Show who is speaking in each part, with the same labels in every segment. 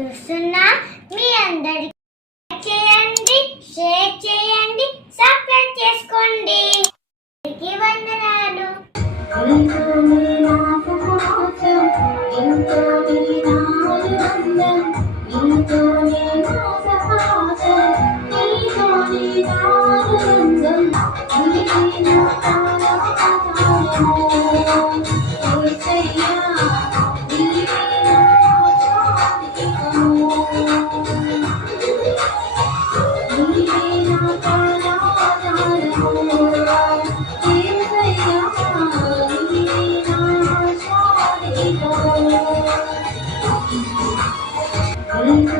Speaker 1: చూస్తున్నా మీ అందరికి చేయండి షేర్ చేయండి సబ్స్క్రైబ్ చేసుకోండి. 다른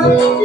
Speaker 1: వందనాలు
Speaker 2: కన్నీటి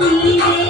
Speaker 2: 你。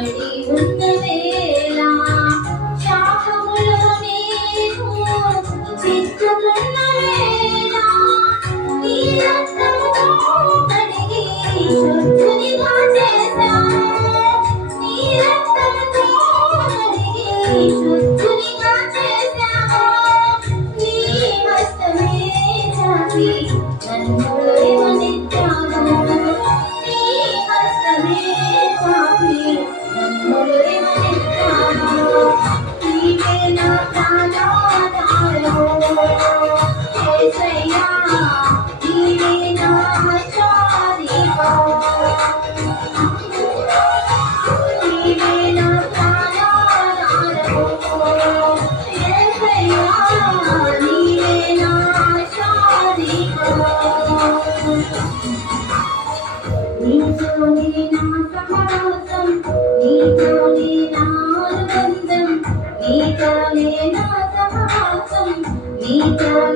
Speaker 2: పడి ఉన్న వేళ శాపములో నీరు చిక్కుకున్న వేళ నీ రక్తముతో కడిగి శుద్ధునిగా చేశావు నీ రక్తముతో కడిగి శుద్ధునిగా చేశావు నీ హస్తమే చాపి నన్ను నీతోనే నా